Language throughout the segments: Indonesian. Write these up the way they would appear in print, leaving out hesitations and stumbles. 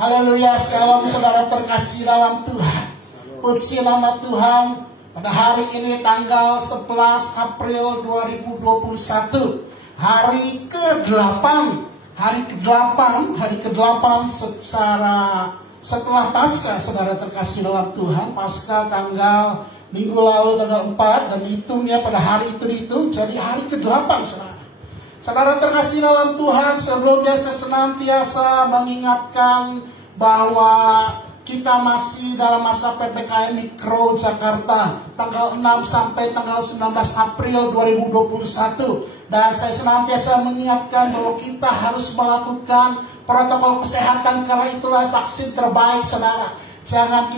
Haleluya, shalom saudara terkasih dalam Tuhan. Puji nama Tuhan. Pada hari ini tanggal 11 April 2021, hari ke-8 setelah Paskah, saudara terkasih dalam Tuhan. Paskah tanggal minggu lalu tanggal 4, dan hitungnya pada hari itu dihitung jadi hari ke-8, saudara. Saudara terkasih dalam Tuhan, sebelumnya saya senantiasa mengingatkan bahwa kita masih dalam masa PPKM Mikro Jakarta tanggal 6 sampai tanggal 19 April 2021. Dan saya senantiasa mengingatkan bahwa kita harus melakukan protokol kesehatan, karena itulah vaksin terbaik, saudara. Jangan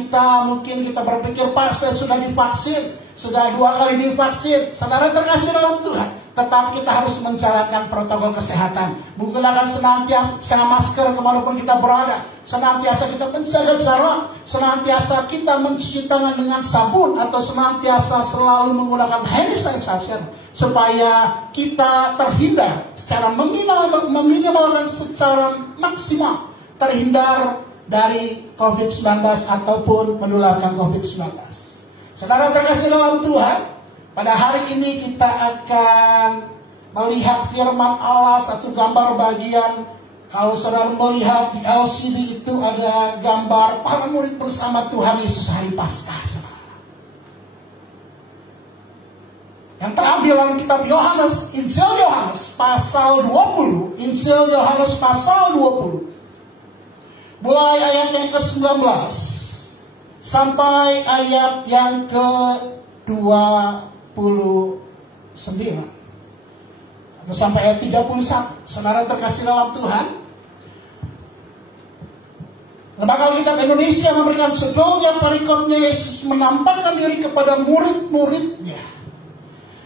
mungkin kita berpikir, Pak, saya sudah divaksin, sudah 2 kali divaksin. Saudara terkasih dalam Tuhan, tetap kita harus menjalankan protokol kesehatan, menggunakan senantiasa masker kemanapun kita berada, senantiasa kita menjaga jarak, senantiasa kita mencuci tangan dengan sabun, atau senantiasa selalu menggunakan hand sanitizer, supaya kita terhindar secara meminimalkan secara maksimal terhindar dari COVID-19 ataupun menularkan COVID-19. Saudara terkasih dalam Tuhan, pada hari ini kita akan melihat firman Allah, satu gambar bagian. Kalau saudara melihat di LCD itu ada gambar para murid bersama Tuhan Yesus hari Paskah, saudara. Yang terambil dalam kitab Yohanes, Injil Yohanes pasal 20, Injil Yohanes pasal 20. Mulai ayat yang ke-19 sampai ayat yang ke-29 atau sampai ayat 31. Saudara terkasih dalam Tuhan, Lembaga Alkitab Indonesia memberikan sebelumnya perikopnya Yesus menampakkan diri kepada murid-muridnya.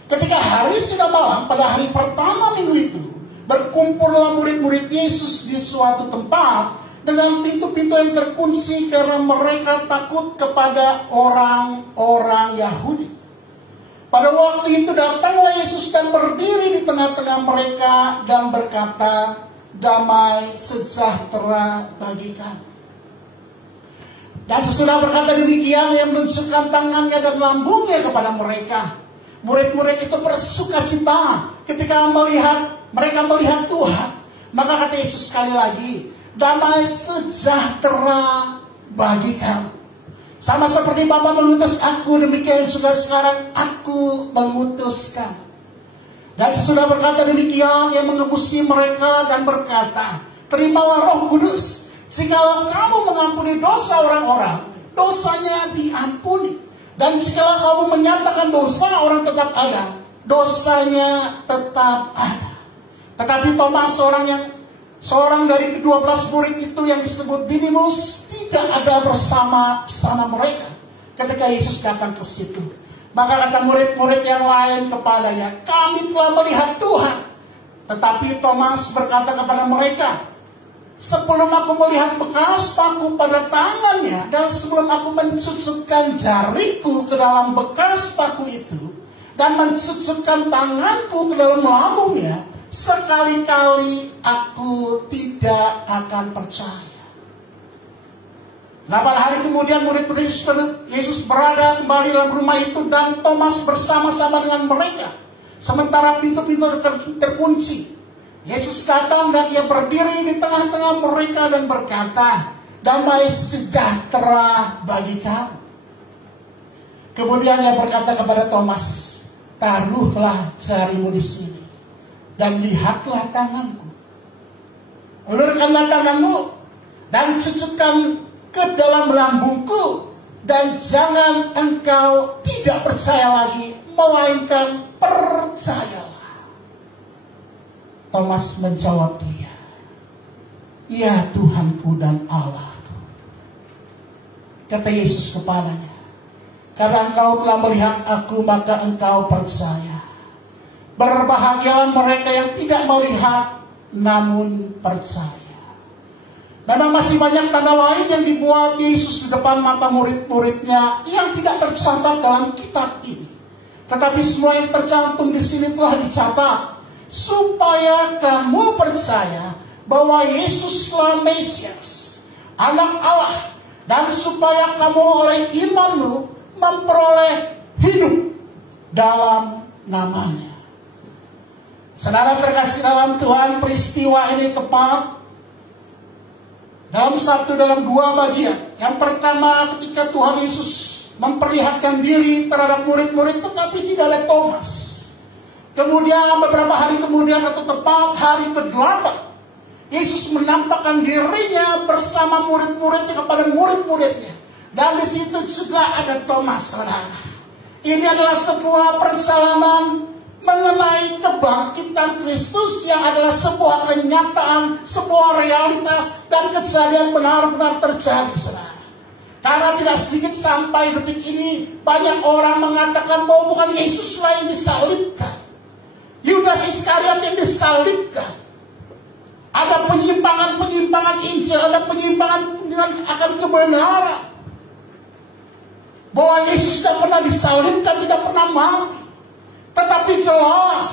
Ketika hari sudah malam pada hari pertama minggu itu, berkumpullah murid-murid Yesus di suatu tempat dengan pintu-pintu yang terkunci, karena mereka takut kepada orang-orang Yahudi. Pada waktu itu datanglah Yesus dan berdiri di tengah-tengah mereka dan berkata, "Damai sejahtera bagi kamu." Dan sesudah berkata demikian, ia menunjukkan tangannya dan lambungnya kepada mereka. Murid-murid itu bersukacita ketika mereka melihat Tuhan. Maka kata Yesus sekali lagi, "Damai sejahtera bagi kamu. Sama seperti Bapa mengutus aku, demikian juga sekarang aku mengutuskan." Dan sesudah berkata demikian, ia mengebusi mereka dan berkata, "Terimalah Roh Kudus. Jikalau kamu mengampuni dosa orang-orang, dosanya diampuni. Dan jikalau kamu menyatakan dosa orang tetap ada, dosanya tetap ada." Tetapi Thomas, seorang dari ke-12 murid itu yang disebut Didimus, tidak ada bersama-sama mereka ketika Yesus datang ke situ. Maka kata murid-murid yang lain kepadanya, "Kami telah melihat Tuhan." Tetapi Thomas berkata kepada mereka, "Sebelum aku melihat bekas paku pada tangannya, dan sebelum aku mencucukkan jariku ke dalam bekas paku itu, dan mencucukkan tanganku ke dalam lambungnya, sekali-kali aku tidak akan percaya." 8 hari kemudian murid-murid Yesus berada kembali dalam rumah itu, dan Thomas bersama-sama dengan mereka. Sementara pintu-pintu terkunci, Yesus datang dan ia berdiri di tengah-tengah mereka dan berkata, "Damai sejahtera bagi kamu." Kemudian ia berkata kepada Thomas, "Taruhlah jarimu di sini, dan lihatlah tanganku. Ulurkanlah tanganmu dan cucukkan ke dalam lambungku, dan jangan engkau tidak percaya lagi, melainkan percayalah." Thomas menjawab dia, "Ya Tuhanku dan Allahku." Kata Yesus kepadanya, "Karena engkau telah melihat aku, maka engkau percaya. Berbahagialah mereka yang tidak melihat namun percaya." Memang masih banyak tanda lain yang dibuat Yesus di depan mata murid-muridnya yang tidak tercatat dalam kitab ini. Tetapi semua yang tercantum di sini telah dicatat, supaya kamu percaya bahwa Yesuslah Mesias, anak Allah, dan supaya kamu oleh imanmu memperoleh hidup dalam namanya. Saudara terkasih dalam Tuhan, peristiwa ini tepat dalam dua bagian. Yang pertama, ketika Tuhan Yesus memperlihatkan diri terhadap murid-murid, tetapi tidak ada Thomas. Kemudian beberapa hari kemudian, atau tepat hari ke-8, Yesus menampakkan dirinya bersama murid-muridnya kepada murid-muridnya. Dan di situ juga ada Thomas, saudara. Ini adalah sebuah perjalanan mengenai kebangkitan Kristus yang adalah sebuah kenyataan, sebuah realitas, dan kejadian benar-benar terjadi, saudara. Karena tidak sedikit sampai detik ini banyak orang mengatakan bahwa bukan Yesuslah yang disalibkan, Yudas Iskariot yang disalibkan. Ada penyimpangan Injil, ada penyimpangan akan kebenaran. Bahwa Yesus tidak pernah disalibkan, tidak pernah mati. Tetapi jelas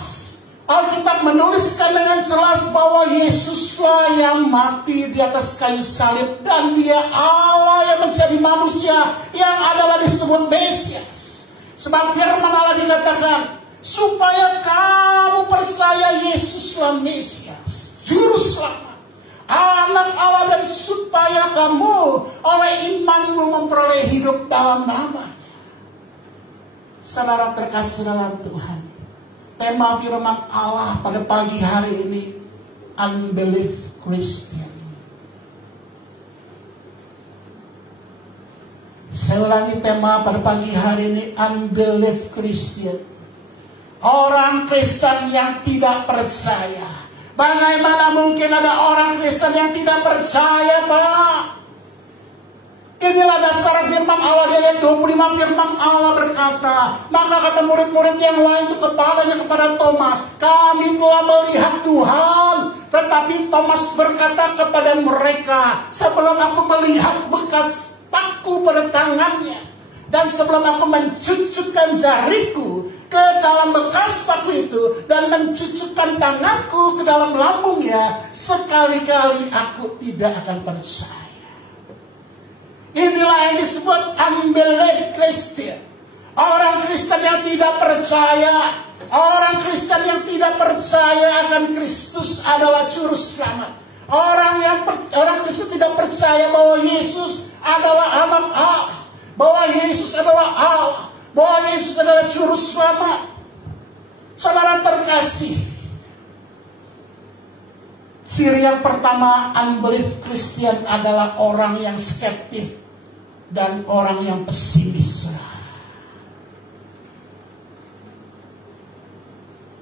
Alkitab menuliskan dengan jelas bahwa Yesuslah yang mati di atas kayu salib, dan Dia Allah yang menjadi manusia, yang adalah disebut Mesias. Sebab firman Allah dikatakan, supaya kamu percaya Yesuslah Mesias, Juru Selamat, Anak Allah, dan supaya kamu oleh imanmu memperoleh hidup dalam nama. Saudara terkasih dalam Tuhan, tema firman Allah pada pagi hari ini, unbelief Christian. Saya ulangi tema pada pagi hari ini, unbelief Christian. Orang Kristen yang tidak percaya. Bagaimana mungkin ada orang Kristen yang tidak percaya, Pak? Inilah dasar firman Allah di ayat 25. Firman Allah berkata, maka kata murid-murid yang lain itu kepada Thomas, kami telah melihat Tuhan. Tetapi Thomas berkata kepada mereka, sebelum aku melihat bekas paku pada tangannya, dan sebelum aku mencucukkan jariku ke dalam bekas paku itu, dan mencucukkan tanganku ke dalam lambungnya, sekali-kali aku tidak akan percaya. Inilah yang disebut unbelief Christian. Orang Kristen yang tidak percaya. Orang Kristen yang tidak percaya akan Kristus adalah Juru Selamat. Orang Kristen tidak percaya bahwa Yesus adalah anak Allah, bahwa Yesus adalah Allah, bahwa Yesus adalah Juru Selamat. Saudara terkasih, ciri yang pertama unbelief Christian adalah orang yang skeptis dan orang yang pesimis.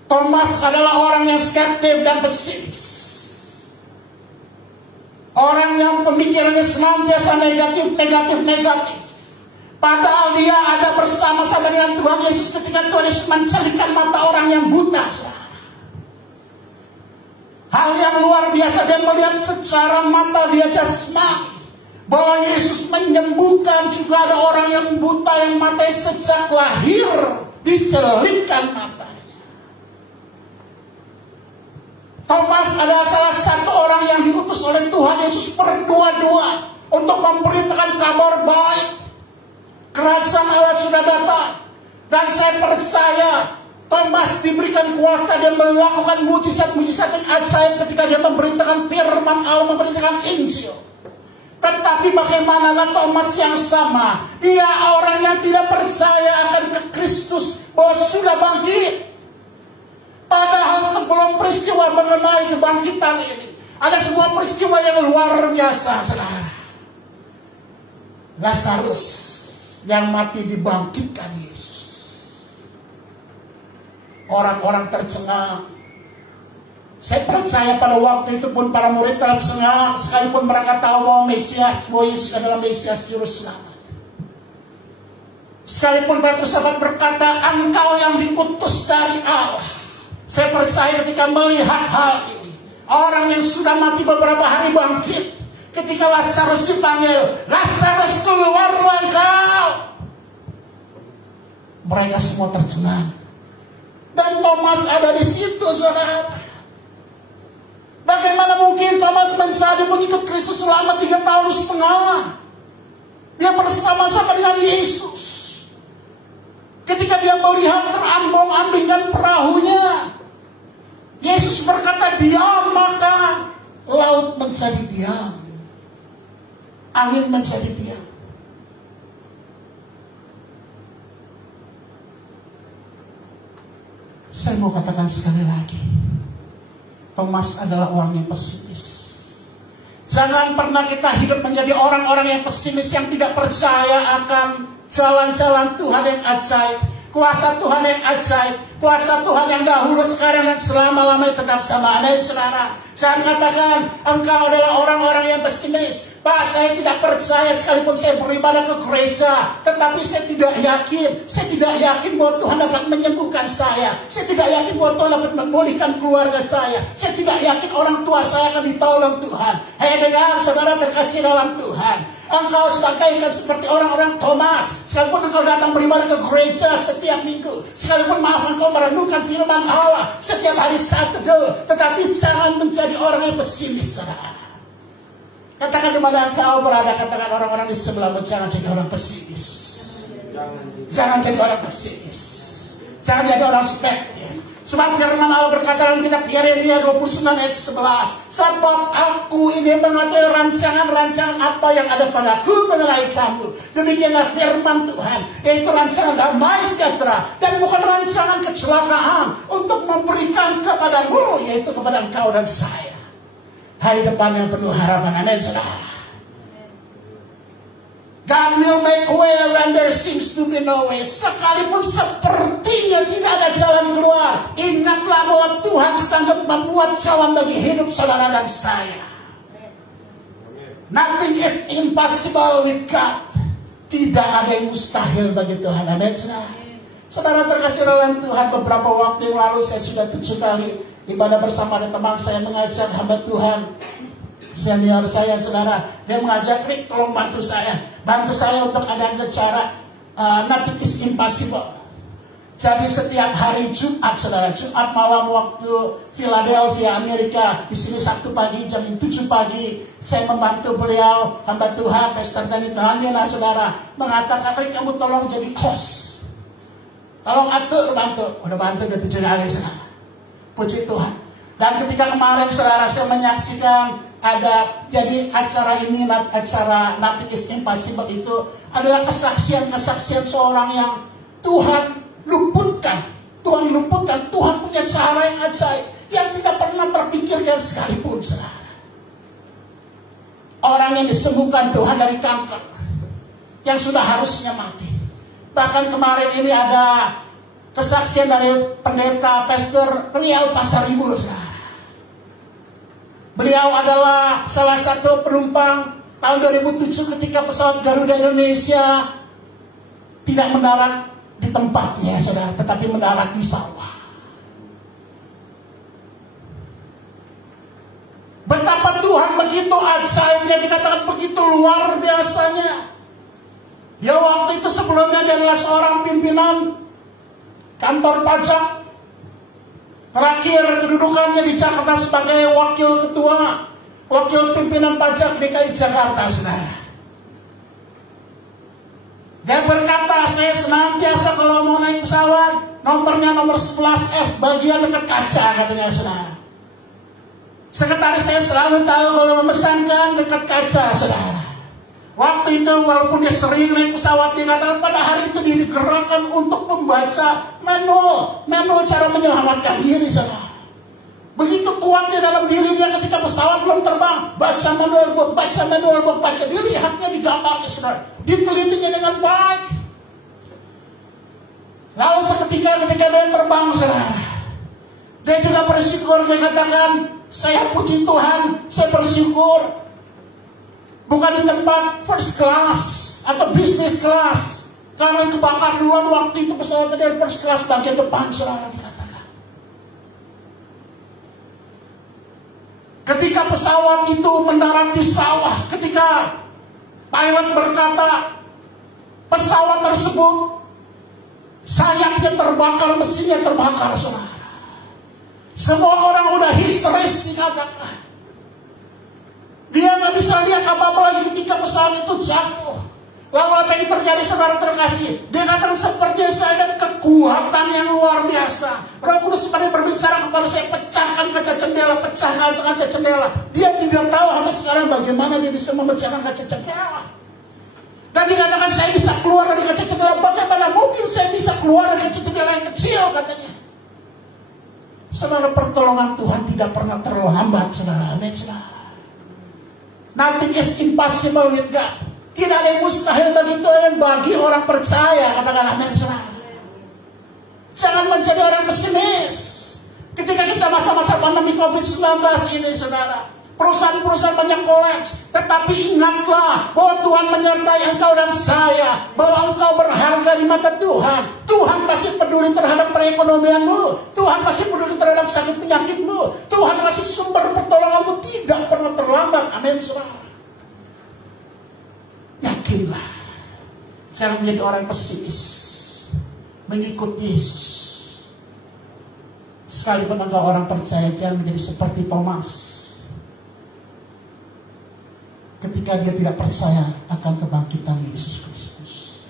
Thomas adalah orang yang skeptis dan pesimis. Orang yang pemikirannya senantiasa negatif. Padahal dia ada bersama-sama dengan Tuhan Yesus ketika Tuhan Yesus mencelupkan mata orang yang buta. Hal yang luar biasa, dia melihat secara mata dia jasmani bahwa Yesus menyembuhkan juga ada orang yang buta yang matanya sejak lahir dicelupkan matanya. Thomas adalah salah satu orang yang diutus oleh Tuhan Yesus berdua-dua untuk memberitakan kabar baik. Kerajaan Allah sudah datang. Dan saya percaya Thomas diberikan kuasa, dia melakukan mujizat-mujizat yang ajaib ketika dia memberitakan firman Allah, memberitakan Injil. Tetapi bagaimanakah Thomas yang sama? Dia orang yang tidak percaya akan Kristus bahwa sudah bangkit. Padahal sebelum peristiwa mengenai kebangkitan ini, ada sebuah peristiwa yang luar biasa, saudara. Lazarus yang mati dibangkitkan Yesus. Orang-orang tercengang. Saya percaya pada waktu itu pun para murid tercengang, sekalipun mereka tahu bahwa Mesias, bahwa Yesus adalah Mesias Juru Selamat. Sekalipun Petrus dapat berkata, engkau yang diutus dari Allah. Saya percaya ketika melihat hal ini, orang yang sudah mati beberapa hari bangkit. Ketika Lazarus dipanggil, Lazarus keluarlah engkau. Mereka semua tercengang. Dan Thomas ada di situ, saudara. Bagaimana mungkin Thomas menjadi pengikut Kristus selama 3,5 tahun? Dia bersama-sama dengan Yesus. Ketika dia melihat terambung-ambingkan perahunya, Yesus berkata diam, maka laut menjadi diam. Angin menjadi diam. Saya mau katakan sekali lagi, Thomas adalah orang yang pesimis. Jangan pernah kita hidup menjadi orang-orang yang pesimis, yang tidak percaya akan jalan-jalan Tuhan yang ajaib, kuasa Tuhan yang ajaib, kuasa Tuhan yang dahulu, sekarang, dan selama-lamanya tetap sama. Amin, saudara. Jangan katakan engkau adalah orang-orang yang pesimis. Pak, saya tidak percaya sekalipun saya beribadah ke gereja, tetapi saya tidak yakin bahwa Tuhan dapat menyembuhkan saya. Saya tidak yakin bahwa Tuhan dapat memulihkan keluarga saya. Saya tidak yakin orang tua saya akan ditolong Tuhan. Hei, dengar saudara terkasih dalam Tuhan, engkau sebagaikan seperti orang-orang Thomas. Sekalipun engkau datang beribadah ke gereja setiap minggu, sekalipun engkau merenungkan firman Allah setiap hari Sabtu, tetapi jangan menjadi orang yang pesimis, saudara. Katakan di mana engkau berada, katakan orang-orang di sebelahmu, jangan jadi orang pesimis. Jangan jadi orang pesimis. Jangan jadi orang spektir. Sebab firman Allah berkata dalam kitab Yeremia 29 ayat 11, sebab aku ini mengetahui rancangan-rancangan apa yang ada padaku mengenai kamu. Demikianlah firman Tuhan, yaitu rancangan damai sejahtera dan bukan rancangan kecelakaan, untuk memberikan kepadamu, yaitu kepada engkau dan saya hari depan yang penuh harapan. Amin, saudara. God will make way when there seems to be no way. Sekalipun sepertinya tidak ada jalan keluar, ingatlah bahwa Tuhan sanggup membuat jalan bagi hidup saudara dan saya. Nothing is impossible with God. Tidak ada yang mustahil bagi Tuhan. Amin, saudara. Saudara terkasih dalam Tuhan, beberapa waktu yang lalu saya sudah 7 kali ibadah bersama dengan teman saya, mengajak hamba Tuhan senior saya, saudara. Dia mengajak, Rick, tolong bantu saya untuk adanya cara nothing is impossible. Jadi setiap hari Jumat, saudara, Jumat malam waktu Philadelphia, Amerika, di sini Sabtu pagi jam 7 pagi, saya membantu beliau, hamba Tuhan, Pastor Daniel, saudara, mengatakan, Rick, kamu tolong jadi host, tolong atur, udah bantu udah 7 kali, saudara. Puji Tuhan. Dan ketika kemarin saudara saya menyaksikan ada jadi acara ini, acara Nothing is Impossible, itu adalah kesaksian seorang yang Tuhan luputkan. Tuhan punya cara yang ajaib, yang tidak pernah terpikirkan sekalipun, saudara. Orang yang disembuhkan Tuhan dari kanker, yang sudah harusnya mati. Bahkan kemarin ini ada kesaksian dari pendeta Pastor Riau Pasaribu, saudara. Beliau adalah salah satu penumpang tahun 2007 ketika pesawat Garuda Indonesia tidak mendarat di tempatnya, saudara, tetapi mendarat di sawah. Betapa Tuhan begitu ajaibnya, dikatakan begitu luar biasanya. Ya, waktu itu sebelumnya dia adalah seorang pimpinan kantor pajak. Terakhir kedudukannya di Jakarta sebagai wakil pimpinan pajak DKI Jakarta, saudara. Dia berkata, saya senantiasa kalau mau naik pesawat, nomornya nomor 11F, bagian dekat kaca, katanya, saudara. Sekretaris saya selalu tahu kalau memesankan dekat kaca, saudara. Waktu itu walaupun dia sering naik pesawat, dia katakan pada hari itu dia digerakkan untuk membaca manual cara menyelamatkan diri, saudara. Begitu kuatnya dalam diri dia ketika pesawat belum terbang, baca manual, baca, dilihatnya di gambarnya, saudara. Ditelitinya dengan baik. Lalu seketika ketika dia terbang, saudara, dia juga bersyukur. Dia katakan, saya puji Tuhan, saya bersyukur bukan di tempat first class atau business class, karena kebakar duluan. Waktu itu pesawat dari first class bagian depan, saudara, dikatakan. Ketika pesawat itu mendarat di sawah, ketika pilot berkata pesawat tersebut sayapnya terbakar, mesinnya terbakar, saudara. Semua orang udah histeris, dikatakan. Dia nggak bisa lihat apa-apa lagi ketika pesawat itu jatuh. Lalu apa yang terjadi, saudara terkasih? Dia katakan, seperti saya ada kekuatan yang luar biasa. Roh Kudus seperti berbicara kepada saya, pecahkan kaca jendela, pecahkan kaca jendela. Dia tidak tahu sampai sekarang bagaimana dia bisa memecahkan kaca jendela. Dan dikatakan, saya bisa keluar dari kaca jendela. Bagaimana mungkin saya bisa keluar dari kaca jendela yang kecil, katanya. Saudara, pertolongan Tuhan tidak pernah terlambat, saudara. Amin, saudara. Nothing is impossible with God. Tidak ada yang mustahil bagi Tuhan, bagi orang percaya. Katakan amin, saudara. Jangan menjadi orang pesimis. Ketika kita masa-masa pandemi COVID-19 ini, saudara, perusahaan-perusahaan banyak kolaps. Tetapi ingatlah bahwa Tuhan menyertai engkau dan saya, bahwa engkau berharga di mata Tuhan. Tuhan pasti peduli terhadap perekonomianmu. Tuhan pasti peduli terhadap sakit penyakitmu. Tuhan masih sumber pertolonganmu, tidak pernah terlambat. Amin, saudara. Yakinlah, jangan menjadi orang pesimis, mengikuti Yesus. Sekalipun engkau orang percaya, jangan menjadi seperti Thomas. Ketika dia tidak percaya akan kebangkitan Yesus Kristus.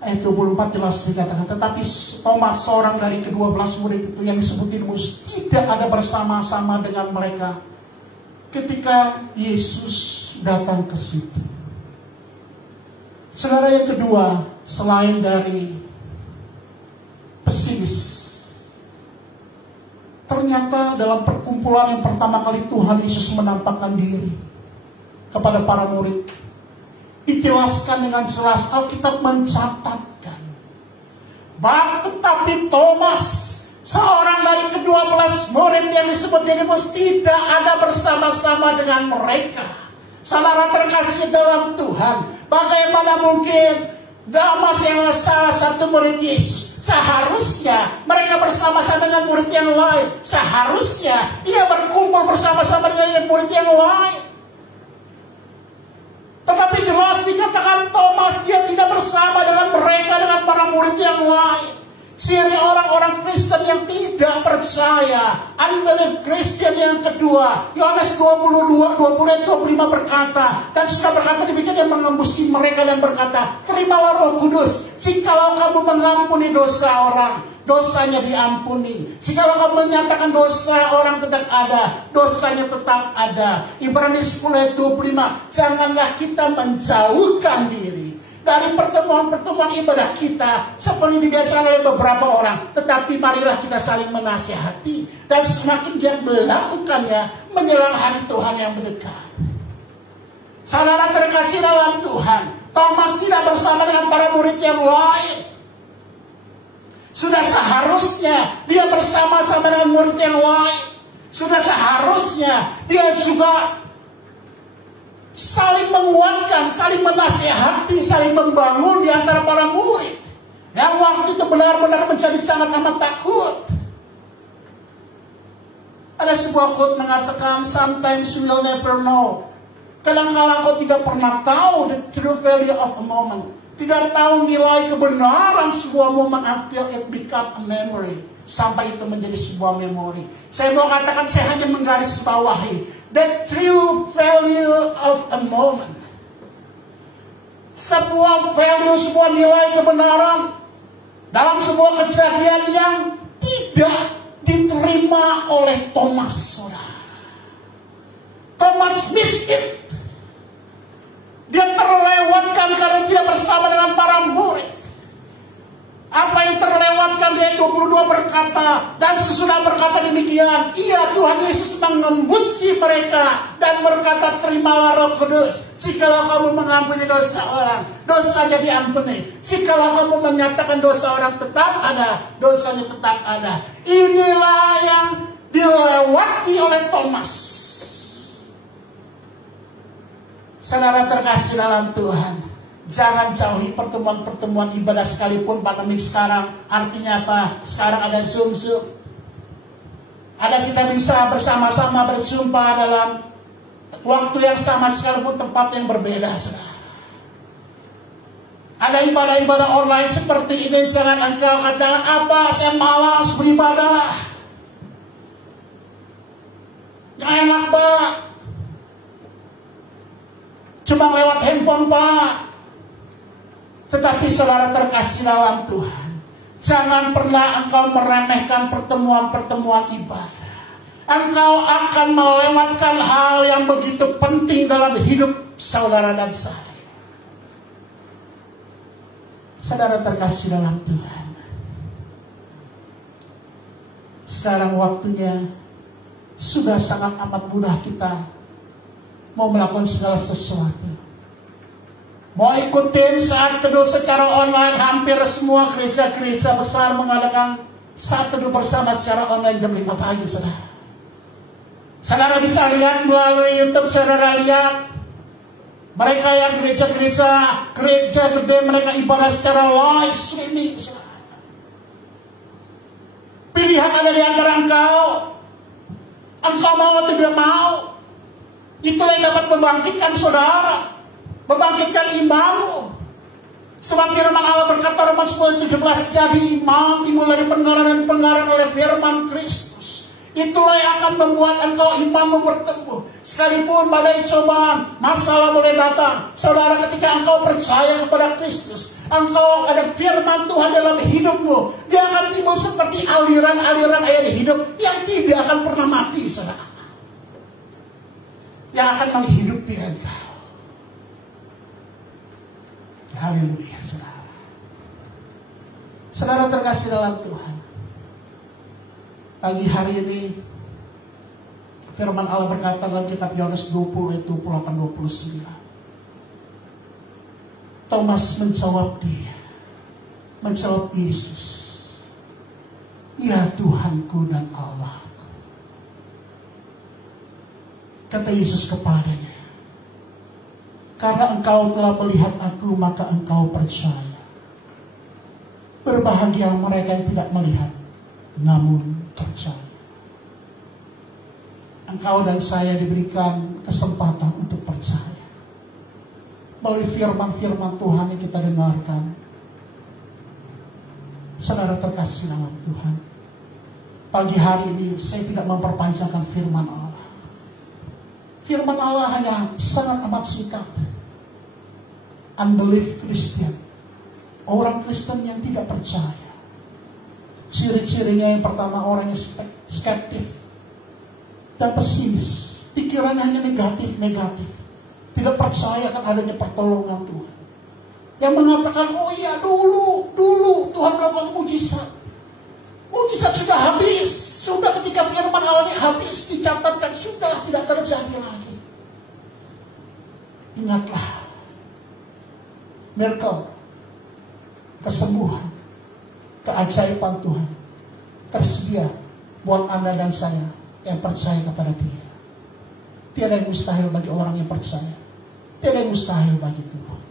Ayat 24 jelas dikatakan, tetapi Thomas, seorang dari ke-12 murid itu yang disebut Didimus, tidak ada bersama-sama dengan mereka ketika Yesus datang ke situ. Saudara, yang kedua, selain dari pesimis, ternyata dalam perkumpulan yang pertama kali Tuhan Yesus menampakkan diri kepada para murid, dijelaskan dengan jelas, Alkitab mencatatkan bahwa tetapi Thomas, seorang dari ke-12 murid yang disebut Didimus, tidak ada bersama-sama dengan mereka. Saudara terkasih dalam Tuhan, bagaimana mungkin Thomas yang salah satu murid Yesus, seharusnya mereka bersama-sama dengan murid yang lain. Seharusnya dia berkumpul bersama-sama dengan murid yang lain. Tetapi jelas dikatakan Thomas, dia tidak bersama dengan mereka, dengan para murid yang lain. Ciri orang-orang Kristen yang tidak percaya, unbelief Christian yang kedua, Yohanes 20:25 berkata, dan sudah berkata demikian, dia mengembusi mereka dan berkata, terimalah Roh Kudus, jikalau kamu mengampuni dosa orang, dosanya diampuni. Jikalau kamu menyatakan dosa orang tetap ada, dosanya tetap ada. Ibrani 10:25, janganlah kita menjauhkan diri dari pertemuan-pertemuan ibadah kita seperti dibiasakan oleh beberapa orang, tetapi marilah kita saling menasihati, dan semakin giat melakukannya menjelang hari Tuhan yang mendekat. Saudara terkasih dalam Tuhan, Thomas tidak bersama dengan para murid yang lain. Sudah seharusnya dia bersama-sama dengan murid yang lain. Sudah seharusnya dia juga saling menguatkan, saling menasihati, saling membangun di antara para murid yang waktu itu benar-benar menjadi sangat amat takut. Ada sebuah quote mengatakan, sometimes we will never know. Kadang-kala kau tidak pernah tahu the true value of a moment. Tidak tahu nilai kebenaran sebuah momen until it become a memory. Sampai itu menjadi sebuah memori. Saya mau katakan, saya hanya menggarisbawahi the true value of a moment. Sebuah value, sebuah nilai kebenaran dalam sebuah kejadian yang tidak diterima oleh Thomas, saudara. Thomas miskin. Dia terlewatkan karena tidak bersama dengan para murid. Apa yang terlewatkan, dia 22 berkata, dan sesudah berkata demikian, iya, Tuhan Yesus mengembusi mereka dan berkata, terimalah Roh Kudus. Jikalau kamu mengampuni dosa orang, dosanya diampuni. Jikalau kamu menyatakan dosa orang tetap ada, dosanya tetap ada. Inilah yang dilewati oleh Thomas. Saudara terkasih dalam Tuhan, jangan jauhi pertemuan-pertemuan ibadah sekalipun pandemi sekarang. Artinya apa? Sekarang ada Zoom. Ada kita bisa bersama-sama berjumpa dalam waktu yang sama sekalipun tempat yang berbeda, saudara. Ada ibadah-ibadah online seperti ini. Jangan engkau katakan, apa, saya malas beribadah. Gak enak Pak, cuma lewat handphone Pak. Tetapi saudara terkasih dalam Tuhan, jangan pernah engkau meremehkan pertemuan-pertemuan ibadah. Engkau akan melewatkan hal yang begitu penting dalam hidup saudara dan saya. Saudara terkasih dalam Tuhan, sekarang waktunya sudah sangat amat mudah kita mau melakukan segala sesuatu. Mau ikutin saat teduh secara online, hampir semua gereja-gereja besar mengadakan saat teduh bersama secara online jam 5 pagi, saudara. Saudara bisa lihat melalui YouTube, saudara lihat mereka yang gereja gede, mereka ibadah secara live streaming, saudara. Pilihan ada di antara engkau mau atau tidak mau. Itulah yang dapat membangkitkan saudara, membangkitkan imanmu. Sebab firman Allah berkata Roma 10:17, jadi iman timbul dari pendengaran dan pendengaran oleh firman Kristus. Itulah yang akan membuat engkau imanmu bertumbuh. Sekalipun badai cobaan, masalah boleh datang, saudara, ketika engkau percaya kepada Kristus, engkau ada firman Tuhan dalam hidupmu, dia akan timbul seperti aliran-aliran air hidup yang tidak akan pernah mati, saudara, yang akan menghidupi engkau. Haleluya, saudara. Saudara terkasih dalam Tuhan, pagi hari ini firman Allah berkata dalam kitab Yohanes 20 ayat 28-29. Thomas menjawab Yesus, ya Tuhanku dan Allahku. Kata Yesus kepadanya, karena engkau telah melihat aku, maka engkau percaya. Berbahagia mereka yang tidak melihat, namun percaya. Engkau dan saya diberikan kesempatan untuk percaya melalui firman-firman Tuhan yang kita dengarkan. Saudara terkasih dalam Tuhan, pagi hari ini saya tidak memperpanjangkan firman Allah. Firman Allah hanya sangat amat singkat. Unbelief Christian, orang Kristen yang tidak percaya. Ciri-cirinya yang pertama, orang yang skeptif dan pesimis. Pikirannya hanya negatif. Tidak percaya akan adanya pertolongan Tuhan. Yang mengatakan, oh iya dulu Tuhan melakukan mujizat. Mujizat sudah habis. Sudah ketika firman Allah ini habis, dicatatkan, sudah tidak terjadi lagi. Ingatlah, miracle, kesembuhan, keajaiban Tuhan tersedia buat Anda dan saya yang percaya kepada Dia. Tiada yang mustahil bagi orang yang percaya. Tiada yang mustahil bagi Tuhan.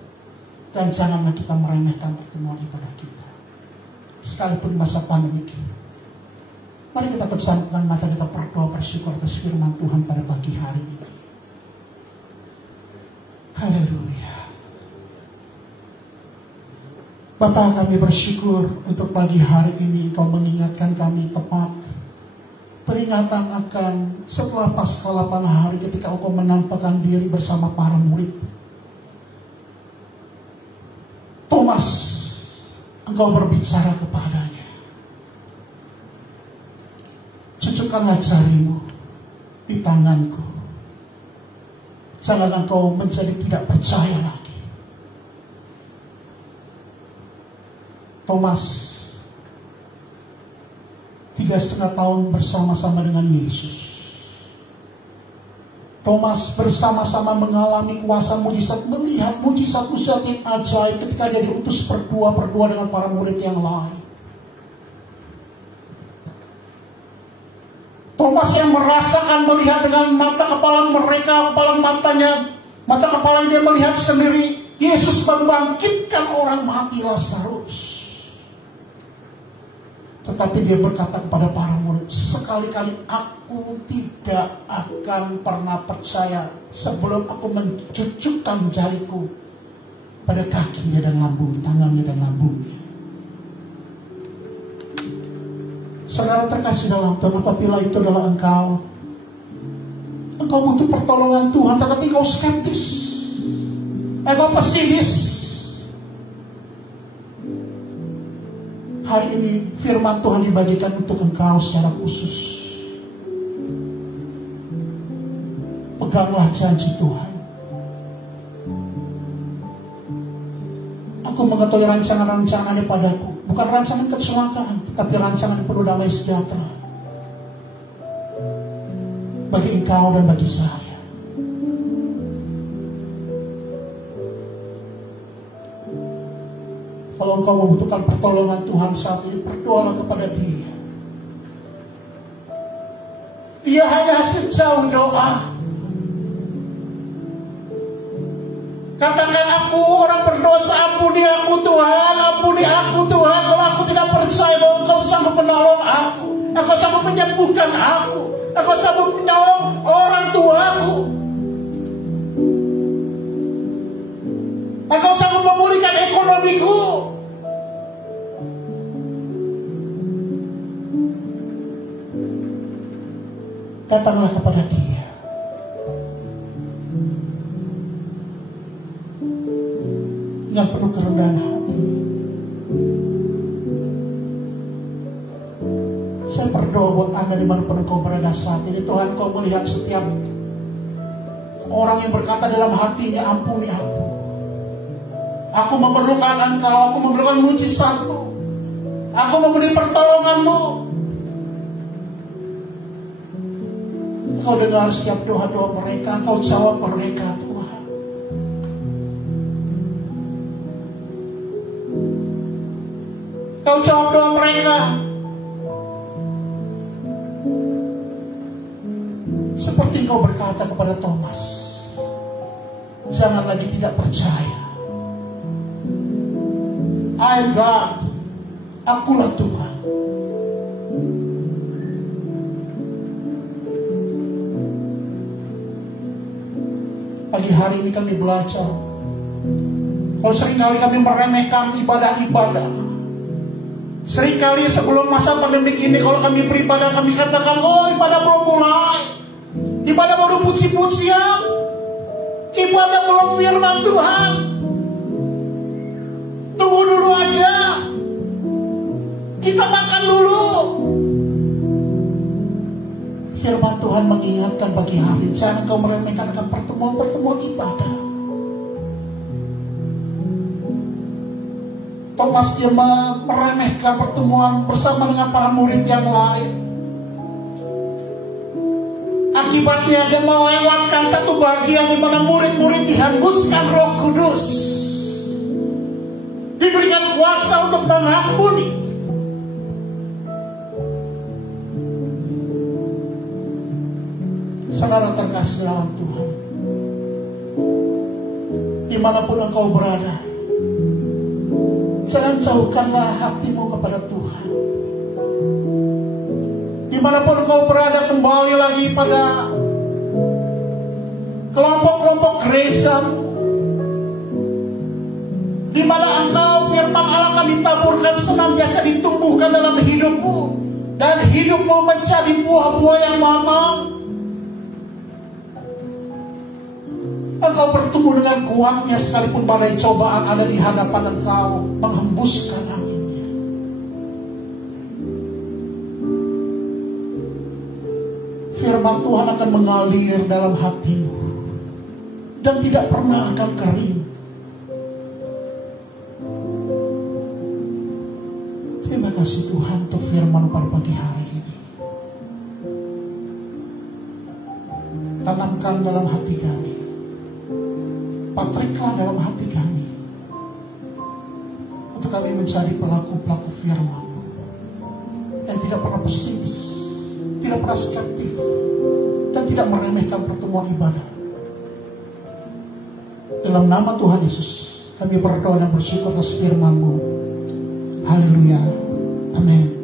Dan janganlah kita meremehkan pertemuan ibadah kita, sekalipun masa pandemi. Mari kita pejamkan mata, kita berdoa bersyukur atas firman Tuhan pada pagi hari ini. Haleluya. Bapa, kami bersyukur untuk pagi hari ini Engkau mengingatkan kami tepat peringatan akan setelah Paskah 8 hari ketika Engkau menampakkan diri bersama para murid. Thomas, Engkau berbicara kepadanya, cucukkanlah jarimu di tanganku. Jangan engkau menjadi tidak percaya lagi. Thomas 3,5 tahun bersama-sama dengan Yesus. Thomas bersama-sama mengalami kuasa mujizat, melihat mujizat-mujizat yang ajaib ketika dia diutus berdua dengan para murid yang lain. Thomas yang merasakan, melihat dengan mata kepala mereka, mata kepala dia melihat sendiri Yesus membangkitkan orang mati Lazarus. Tetapi dia berkata kepada para murid, sekali-kali aku tidak akan pernah percaya sebelum aku mencucukkan jariku pada kakinya dan lambung, tangannya dan lambungnya. Saudara terkasih dalam Tuhan, apabila itu adalah engkau, Engkau butuh pertolongan Tuhan, tetapi kau skeptis, engkau pesimis. Hari ini firman Tuhan dibagikan untuk engkau secara khusus. Peganglah janji Tuhan. Aku mengetahui rancangan-rancangannya padaku, bukan rancangan kecelakaan, tetapi rancangan penuh damai sejahtera bagi engkau dan bagi saya. Kalau engkau membutuhkan pertolongan Tuhan saat ini, berdoalah kepada Dia. Dia hanya sejauh doa. Katakan, aku orang berdosa, ampuni aku Tuhan, ampuni aku Tuhan. Kalau aku tidak percaya bahwa Engkau sanggup menolong aku, Engkau sanggup menyembuhkan aku sanggup menolong orang tuaku, Engkau sanggup memulihkan ekonomiku. Datanglah kepada Dia. Dengan penuh kerendahan hati. Saya berdoa buat Anda dimanapun engkau berada saat ini. Tuhan, Engkau melihat setiap orang yang berkata dalam hatinya, ampuni aku. Aku memerlukan Engkau, aku memerlukan mujizat-Mu, aku memerlukan pertolongan-Mu. Engkau dengar setiap doa-doa mereka, Engkau jawab mereka, Tuhan. Engkau jawab doa mereka. Seperti Engkau berkata kepada Thomas, jangan lagi tidak percaya. I am God, akulah Tuhan. Pagi hari ini kami belajar, kalau seringkali kami meremehkan ibadah-ibadah. Seringkali sebelum masa pandemik ini, kalau kami beribadah, kami katakan, oh ibadah belum mulai, ibadah baru puji-pujian, ibadah belum firman Tuhan. Tunggu dulu aja, kita makan dulu. Firman Tuhan mengingatkan bagi hari, jangan kau meremehkan akan pertemuan-pertemuan ibadah. Thomas dia meremehkan pertemuan bersama dengan para murid yang lain. Akibatnya dia melewatkan satu bagian di mana murid-murid dihembuskan Roh Kudus, diberikan kuasa untuk mengampuni. Saudara terkasih dalam Tuhan, dimanapun engkau berada, jangan jauhkanlah hatimu kepada Tuhan. Dimanapun engkau berada, kembali lagi pada kelompok-kelompok gereja, di mana engkau firman Allah akan ditaburkan, senantiasa ditumbuhkan dalam hidupmu, dan hidupmu menjadi buah-buah yang matang. Engkau bertemu dengan kuatnya sekalipun badai cobaan ada di hadapan engkau, menghembuskan anginnya. Firman Tuhan akan mengalir dalam hatimu dan tidak pernah akan kering. Terima kasih Tuhan untuk firman pada pagi hari ini. Tanamkan dalam hati kami, patriklah dalam hati kami, untuk kami menjadi pelaku-pelaku firman yang tidak pernah pesimis, tidak pernah skeptif, dan tidak meremehkan pertemuan ibadah. Dalam nama Tuhan Yesus kami berdoa dan bersyukur atas firman-Mu. Haleluya. Amin.